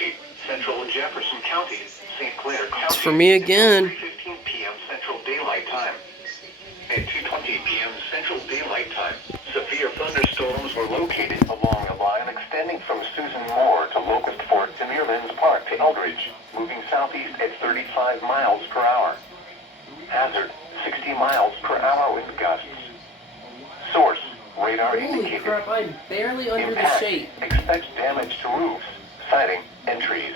County, Central and Jefferson counties, St. Clair County. It's for me again. 3:15 p.m. Central Daylight Time. At 2:20 p.m. Central Daylight Time, severe thunderstorms were located along a line extending from Susan Moore to Locust Fort to Muirlands Park to Eldridge, moving southeast at 35 miles per hour. Hazard, 60 miles per hour wind gusts. Source, radar Holy indicated. crap, I'm barely under the Impact, shade. expects damage to roofs, siding, and trees.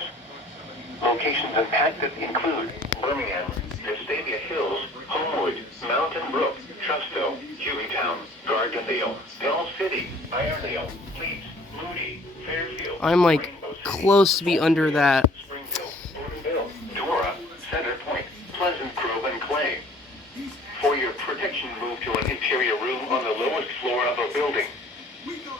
Locations impacted include Birmingham, Vestavia Hills, Homewood, Mountain Brook, Trusto, Hueytown, Gardendale, Bell City, Irondale, Fleet, Moody, Fairfield. I'm like Rainbow City, close to be under that. Springville, Boonville, Dora, Center Point, Pleasant Grove, and Clay. For your protection, move to an interior room on the lowest floor of a building.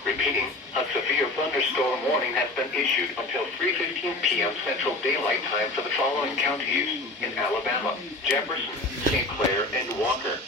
Repeating, a severe thunderstorm warning has been issued until 3:15 p.m. Central Daylight Time for the following counties in Alabama: Jefferson, St. Clair, and Walker.